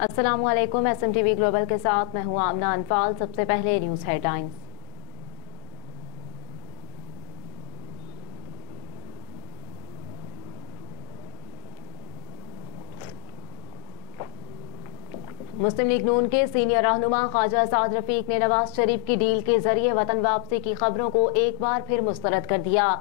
अस्सलामुअलैकुम। SMTV global के साथ मैं हूं आमना अनफाल। सबसे पहले न्यूज़ हेडलाइंस। मुस्लिम लीग नून के सीनियर रहनुमा ख्वाजा साद रफीक ने नवाज शरीफ की डील के जरिए वतन वापसी की खबरों को एक बार फिर मुस्तरद कर दिया।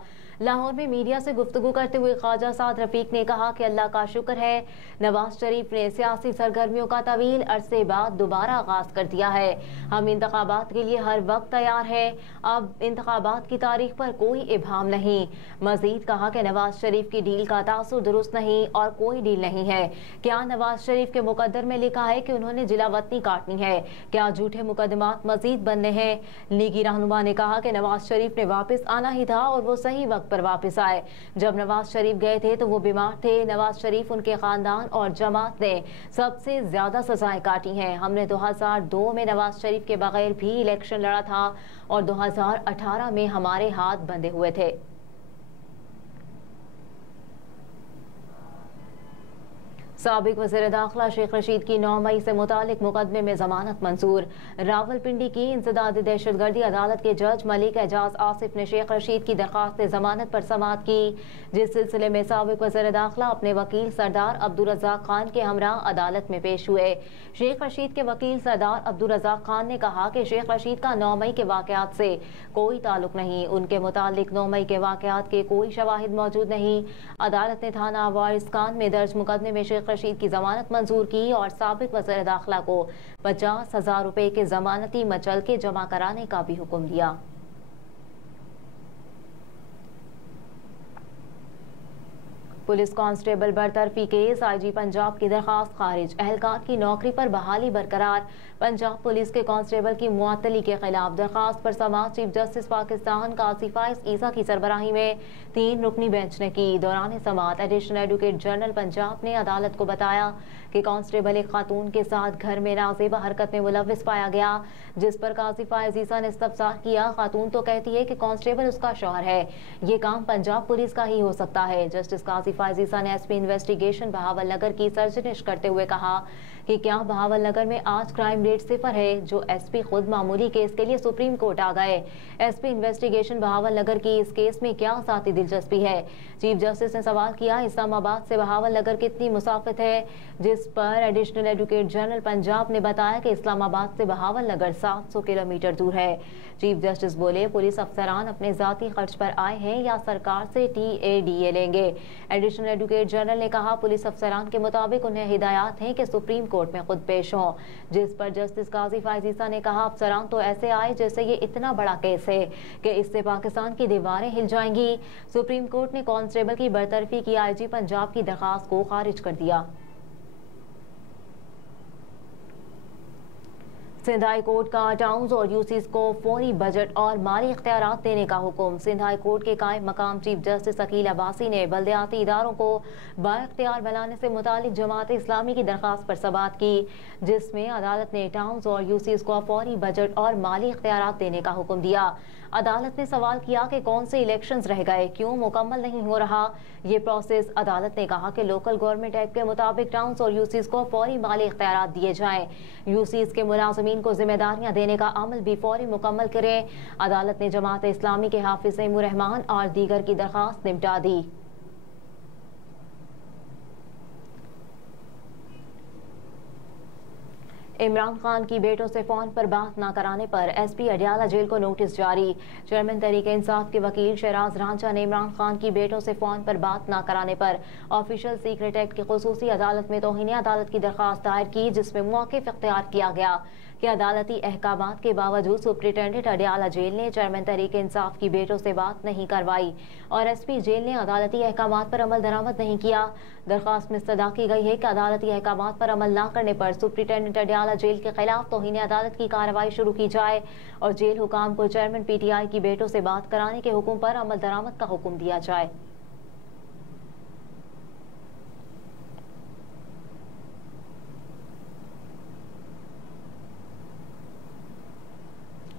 लाहौर में मीडिया से गुफ्तगू करते हुए ख्वाजा साद रफीक ने कहा कि अल्लाह का शुक्र है नवाज शरीफ ने सियासी सरगर्मियों का तवील अरसे बाद दोबारा आगाज कर दिया है। हम इंतखाबात के लिए हर वक्त तैयार है। अब इंतखाबात की तारीख पर कोई इबहाम नहीं। मजीद कहा कि नवाज शरीफ की डील का तासुर दुरुस्त नहीं और कोई डील नहीं है। क्या नवाज शरीफ के मुकद्दर में लिखा है कि उन्होंने जिलावतनी काटनी है? क्या झूठे मुकदमात मजीद बनने हैं? लीगी रहनुमा ने कहा कि नवाज शरीफ ने वापस आना ही था और वो सही वक्त पर वापस आए। जब नवाज शरीफ गए थे तो वो बीमार थे। नवाज शरीफ, उनके खानदान और जमात ने सबसे ज्यादा सजाएं काटी हैं। हमने 2002 में नवाज शरीफ के बगैर भी इलेक्शन लड़ा था और 2018 में हमारे हाथ बंधे हुए थे। साबिक वज़ीर दाखिला शेख रशीद की 9 मई से मुतालिक मुकदमे में जमानत मंजूर। रावलपिंडी की इंसदादी दहशतगर्दी अदालत के जज मलिक एजाज आसिफ ने शेख रशीद की दरखास्त जमानत पर समाअत की, जिस सिलसिले में साबिक वज़ीर दाखिला अपने वकील सरदार अब्दुल रज़ाक खान के हमरा अदालत में पेश हुए। शेख रशीद के वकील सरदार अब्दुल रज़ाक खान ने कहा कि शेख रशीद का 9 मई के वाकयात से कोई ताल्लुक नहीं। उनके मुतालिक 9 मई के वाकयात के कोई शवाहिद मौजूद नहीं। अदालत ने थाना वारिसकान में दर्ज मुकदमे में शेख रशीद की जमानत मंजूर की और साबिक वज़ीर दाखिला को 50,000 रुपए के जमानती मचल के जमा कराने का भी हुक्म दिया। पुलिस कांस्टेबल बरतरफी केस, IG पंजाब की दरखास्त खारिज। एहलकार की नौकरी पर बहाली बरकरार। पंजाब पुलिस के कांस्टेबल की मुअत्तली के खिलाफ दरखास्त पर समाअत चीफ जस्टिस पाकिस्तान काजी फाइज ईसा की सरबराही में 3 रुकनी बेंच ने की। दौरान समाअत एडिशनल एडवोकेट जनरल पंजाब ने अदालत को बताया कि कांस्टेबल एक खातून के साथ घर में नाजेबा हरकत में मुलव्विस पाया गया, जिस पर काजी फाइज ईसा ने इस्तफसार किया। खातून तो कहती है कि कांस्टेबल उसका शौहर है, ये काम पंजाब पुलिस का ही हो सकता है। जस्टिस काजी फाइज ईसा ने SP इन्वेस्टिगेशन बहावलनगर की सरजनिश करते हुए कहा कि क्या बहावलनगर में आज क्राइम रेट 0 है, जो SP खुद मामूली केस के लिए सुप्रीम कोर्ट आ गए। SP इन्वेस्टिगेशन बहावलनगर की इस केस में क्या ज़ाती दिलचस्पी है? चीफ जस्टिस ने सवाल किया, इस्लामाबाद से बहावलनगर कितनी मुसाफत है? जिस पर एडिशनल एडवोकेट जनरल पंजाब ने बताया कि इस्लामाबाद से बहावलनगर 700 किलोमीटर दूर है। चीफ जस्टिस बोले, पुलिस अफसरान अपने जाती खर्च पर आए हैं या सरकार से TADA लेंगे? एडिशनल एडवोकेट जनरल ने कहा, पुलिस अफसरान के मुताबिक उन्हें हिदायत हैं कि सुप्रीम कोर्ट में खुद पेश हों। जिस पर जस्टिस काजी फाइज ईसा ने कहा, अफसरान तो ऐसे आए जैसे ये इतना बड़ा केस है कि इससे पाकिस्तान की दीवारें हिल जाएंगी। सुप्रीम कोर्ट ने कांस्टेबल की बरतरफी की IG पंजाब की दरखास्त को खारिज कर दिया। सिंध हाई कोर्ट का टाउन्स और यूसीज को फौरी बजट और माली इख्तियारात देने का हुक्म। सिंध हाई कोर्ट के कायम मकाम चीफ जस्टिस अकील अब्बासी ने बल्दियाती इदारों को बाइख्तियार बनाने से मुतालिक जमात इस्लामी की दरखास्त पर समाअत की, जिसमें अदालत ने टाउन्स और यूसीज को फौरी बजट और माली इख्तियारात देने का हुक्म दिया। अदालत ने सवाल किया कि कौन से इलेक्शंस रह गए, क्यों मुकम्मल नहीं हो रहा ये प्रोसेस। अदालत ने कहा कि लोकल गवर्नमेंट एक्ट के मुताबिक टाउन्स और यूसीज को फौरी माली इख्तियारात दिए जाएं। यूसीज के मुलाजमीन को जिम्मेदारियां देने का अमल भी फौरी मुकम्मल करें। अदालत ने जमात इस्लामी के हाफिज नईमुर रहमान और दीगर की दरखास्त निपटा दी। इमरान खान की बेटों से फोन पर बात न कराने पर SP अडियाला जेल को नोटिस जारी। चेयरमैन तहरीक इंसाफ के वकील शहराज रांझा ने इमरान खान की बेटों से फोन पर बात न कराने पर ऑफिशियल सीक्रेट एक्ट की खुसूसी अदालत में तौहीन अदालत की दरखास्त दायर की, जिसमें मौक़िफ़ इख्तियार किया गया कि अदालती अहकामात के बावजूद सुप्रिटेंडेंट अडियाला जेल ने चेयरमैन तहरीक इंसाफ की बेटों से बात नहीं करवाई और SP जेल ने अदालती अहकामात पर अमल दरामद नहीं किया। दरखास्त में इस्तदा की गई है कि अदालती अहकामात पर अमल न करने पर सुप्रिटेंडेंट अडियाला जेल के खिलाफ तौहीन अदालत की कार्रवाई शुरू की जाए और जेल हुकाम को चेयरमैन PTI की बेटों से बात कराने के हुक्म पर अमल दरामद का हुक्म दिया जाए।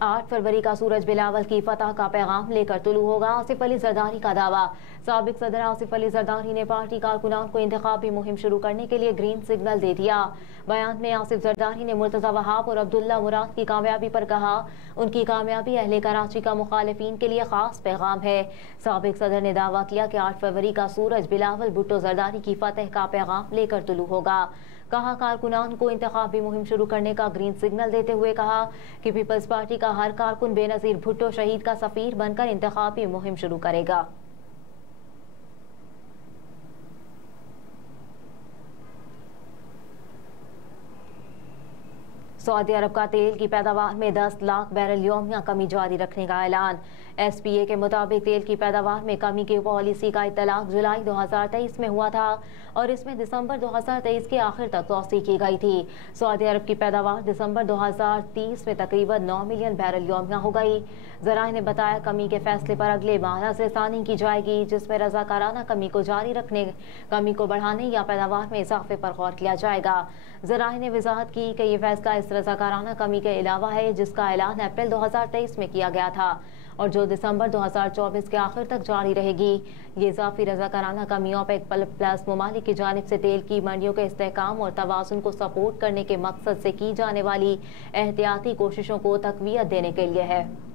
8 फरवरी का सूरज बिलावल की फतह का पैगाम लेकर तुलू होगा। आसिफ अली जरदारी का दावा। साबिक सदर आसिफ अली जरदारी ने पार्टी कारकुनान को इंतखाबी मुहिम शुरू करने के लिए ग्रीन सिग्नल दे दिया। बयान में आसिफ जरदारी ने मुर्तजा वहाब और अब्दुल्ला मुराद की कामयाबी पर कहा, उनकी कामयाबी अहले कराची का मुखालिफिन के लिए खास पैगाम है। साबिक सदर ने दावा किया कि 8 फरवरी का सूरज बिलावल भुट्टो जरदारी की फतह का पैगाम लेकर तुलू होगा। कहा, कारकुनान को इंतखाबी मुहिम शुरू करने का ग्रीन सिग्नल देते हुए कहा कि पीपल्स पार्टी का हर कारकुन बेनजीर भुट्टो शहीद का सफीर बनकर इंतखाबी मुहिम शुरू करेगा। सऊदी अरब का तेल की पैदावार में 10 लाख बैरल यौमिया कमी जारी रखने का ऐलान। SPA के मुताबिक तेल की पैदावार में कमी की पॉलिसी का इतलाक जुलाई 2023 में हुआ था और इसमें दिसंबर 2023 के आखिर तक तौसीह की गई थी। सऊदी अरब की पैदावार दिसंबर 2030 में तकरीबन 9 मिलियन बैरल यौमिया हो गई। ज़राए ने बताया, कमी के फैसले पर अगले माह नज़रसानी की जाएगी, जिसमें रज़ाकाराना कमी को जारी रखने, कमी को बढ़ाने या पैदावार में इजाफे पर गौर किया जाएगा। ज़राए ने वजाहत की कि ये फैसला इस रज़ाकाराना कमी के अलावा है जिसका ऐलान अप्रैल 2023 में किया गया था और जो दिसंबर 2024 के आखिर तक जारी रहेगी। ये इजाफी रज़ाकाराना कमी OPEC प्लस ममालिक की जानिब से तेल की मंडियों के इस्तेहकाम और तवाज़ुन को सपोर्ट करने के मकसद से की जाने वाली एहतियाती कोशिशों को तक़वियत देने के लिए है।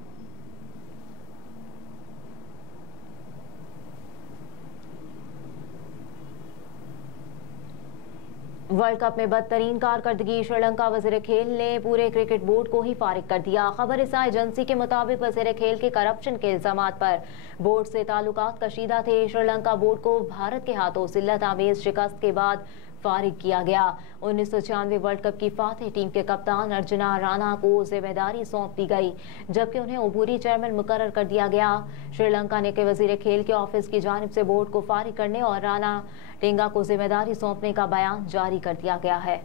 वर्ल्ड कप में बदतरीन कारकर्दगी, श्रीलंका वज़ीर खेल ने पूरे क्रिकेट बोर्ड को ही फारिग कर दिया। खबर इसा एजेंसी के मुताबिक वज़ीर खेल के करप्शन के इल्जामात पर बोर्ड से ताल्लुकात कशीदा थे। श्रीलंका बोर्ड को भारत के हाथों जिल्लत आमेज शिकस्त के बाद फारिग किया गया। 1996 वर्ल्ड कप की फातेह टीम के कप्तान अर्जुना राणा को जिम्मेदारी सौंप दी गई, जबकि उन्हें अबूरी चेयरमैन मुकर्रर कर दिया गया। श्रीलंका ने के वज़ीर खेल के ऑफिस की जानिब से बोर्ड को फारिग करने और राणा टेंगा को जिम्मेदारी सौंपने का बयान जारी कर दिया गया है।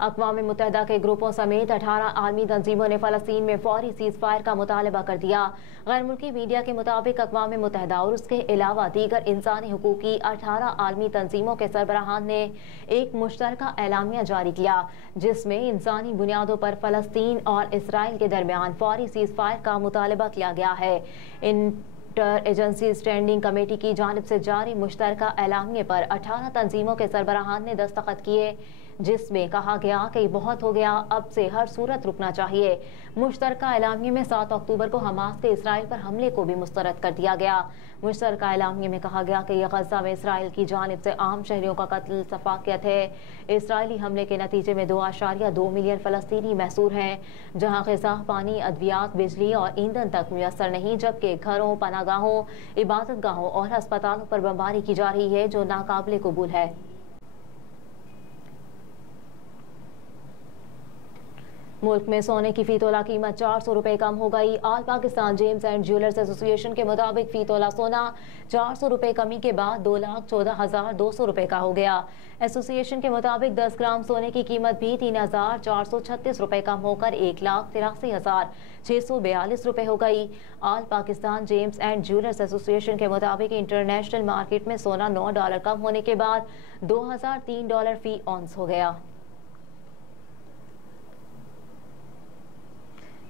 अक़वाम मुत्तहिदा के ग्रुपों समेत 18 आलमी तंजीमों ने फ़लस्तीन में फौरी सीज़ फायर का मुतालबा कर दिया। गैर मुल्की मीडिया के मुताबिक अक़वाम मुत्तहिदा और उसके अलावा दीगर इंसानी हुकूक की 18 आलमी तंजीमों के सरबराहान ने एक मुश्तरका एलामिया जारी किया, जिसमें इंसानी बुनियादों पर फ़लस्तीन और इसराइल के दरमियान फौरी सीज़ फायर का मुतालबा किया गया है। इंटर एजेंसी स्टैंडिंग कमेटी की जानिब से जारी मुश्तरका एलामिये पर 18 तंजीमों के सरबराहान ने दस्तखत किए, जिसमें कहा गया कि बहुत हो गया, अब से हर सूरत रुकना चाहिए। मुश्तरका एलामिये में 7 अक्टूबर को हमास के इसराइल पर हमले को भी मुस्तरद कर दिया गया। मुश्तरका एलामिये में कहा गया कि यह गज़ा में इसराइल की जानिब से आम शहरियों का कत्ल सफाकियत है। इसराइली हमले के नतीजे में 2.2 मिलियन फ़लस्तीनी महसूर हैं, जहाँ ग़िज़ा, पानी, अद्वियात, बिजली और ईंधन तक मुयस्सर नहीं, जबकि घरों, पनागाहों, इबादत गाहों और अस्पतालों पर बमबारी की जा रही है, जो नाकाबिले कबूल है। मुल्क में सोने की फी तोला कीमत 400 रुपये कम हो गई। All Pakistan James and jewellers association के मुताबिक फी तोला सोना 400 रुपये कमी के बाद 2,14,200 रुपये का हो गया। एसोसिएशन के मुताबिक 10 ग्राम सोने की कीमत भी 3,436 रुपये कम होकर 1,83,642 रुपये हो गई। All Pakistan James and jewellers association के मुताबिक इंटरनेशनल मार्केट में सोना $9 कम होने के बाद $2,003 फी औंस हो गया।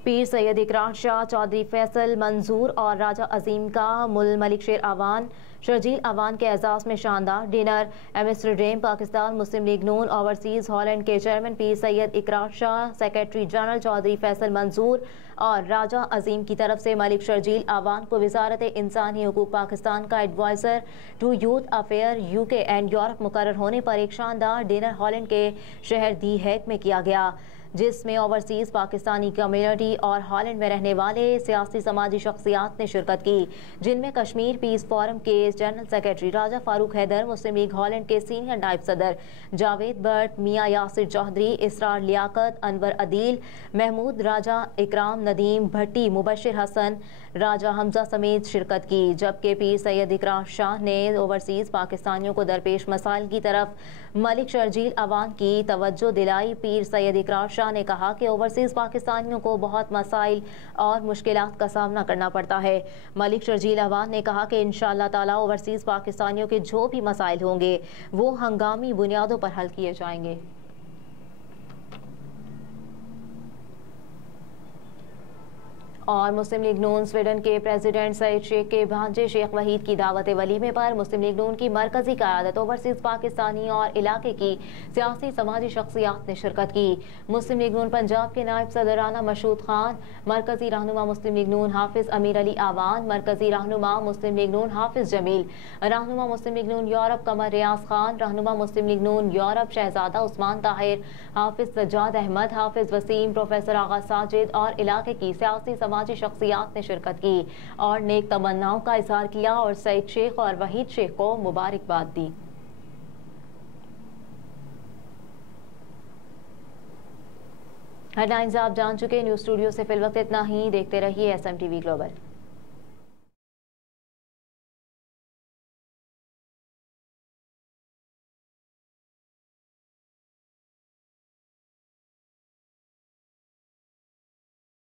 पीर सैयद इकरार शाह, चौधरी फैसल मंजूर और राजा अजीम का मलिक शेर अवान शर्जील अवान के एजाज़ में शानदार डिनर। एम्स्टरडैम, पाकिस्तान मुस्लिम लीग नून ओवरसीज़ हॉलैंड के चेयरमैन पीर सैयद इकरार शाह, सेक्रेटरी जनरल चौधरी फैसल मंजूर और राजा अजीम की तरफ से मलिक शर्जील अवान को वजारत इंसानी हुकूक पाकिस्तान का adviser to youth affair UK and Europe मुकर्रर होने पर एक शानदार डिनर हॉलैंड के शहर दी हैग में किया गया, जिसमें ओवरसीज़ पाकिस्तानी कम्युनिटी और हॉलैंड में रहने वाले सियासी समाजी शख्सियात ने शिरकत की, जिनमें कश्मीर पीस फोरम के जनरल सेक्रेटरी राजा फारूक हैदर, मुस्लिम लीग हॉलैंड के सीनियर नायब सदर जावेद भट्ट, मियाँ यासिर चौधरी, इसरार लियाकत, अनवर अदील, महमूद राजा, इकराम नदीम भट्टी, मुबशिर हसन, राजा हमजा समेत शिरकत की। जबकि पीर सैयद इकरार शाह ने ओवरसीज़ पाकिस्तानियों को दरपेश मसाइल की तरफ मलिक शर्जील अवान की तवज्जो दिलाई। पीर सैयद इकरार शाह ने कहा कि ओवरसीज़ पाकिस्तानियों को बहुत मसाइल और मुश्किलात का सामना करना पड़ता है। मलिक शर्जील अवान ने कहा कि इंशाअल्लाह ताला ओवरसीज़ पाकिस्तानियों के जो भी मसाइल होंगे वो हंगामी बुनियादों पर हल किए जाएंगे। और मुस्लिम लीग नून स्वीडन के प्रेसिडेंट सईद शेख के भांजे शेख वहीद की दावत वलीमे पर मुस्लिम लीग नून की मरकजी क़यादत, ओवरसीज़ पाकिस्तानी और इलाके की सियासी समाजी शख्सियात ने शिरकत की। मुस्लिम लीग नून पंजाब के नायब सदर राना मशहूद खान, मरकजी रहनुमा मुस्लिम लीग नून हाफिज अमीर अली आवान, मरकजी रहनुमा मुस्लिम लीग नून हाफिज जमील, रहनुमा मुस्लिम लीग नून यूरोप कमर रियाज खान, रहनुमा मुस्लिम लीग नून यूरोप शहजादा उस्मान ताहिर, हाफिज सज्जाद अहमद, हाफिज वसीम, प्रोफेसर आगा साजिद और इलाके की सियासी समाजी शख्सियात ने शिरकत की और नेक तमन्नाओं का इजहार किया और सईद शेख और वहीद शेख को मुबारकबाद दी। हेडलाइंस आप जान चुके। न्यूज़ स्टूडियो से फिलवक्त इतना ही। देखते रहिए SMTV ग्लोबल।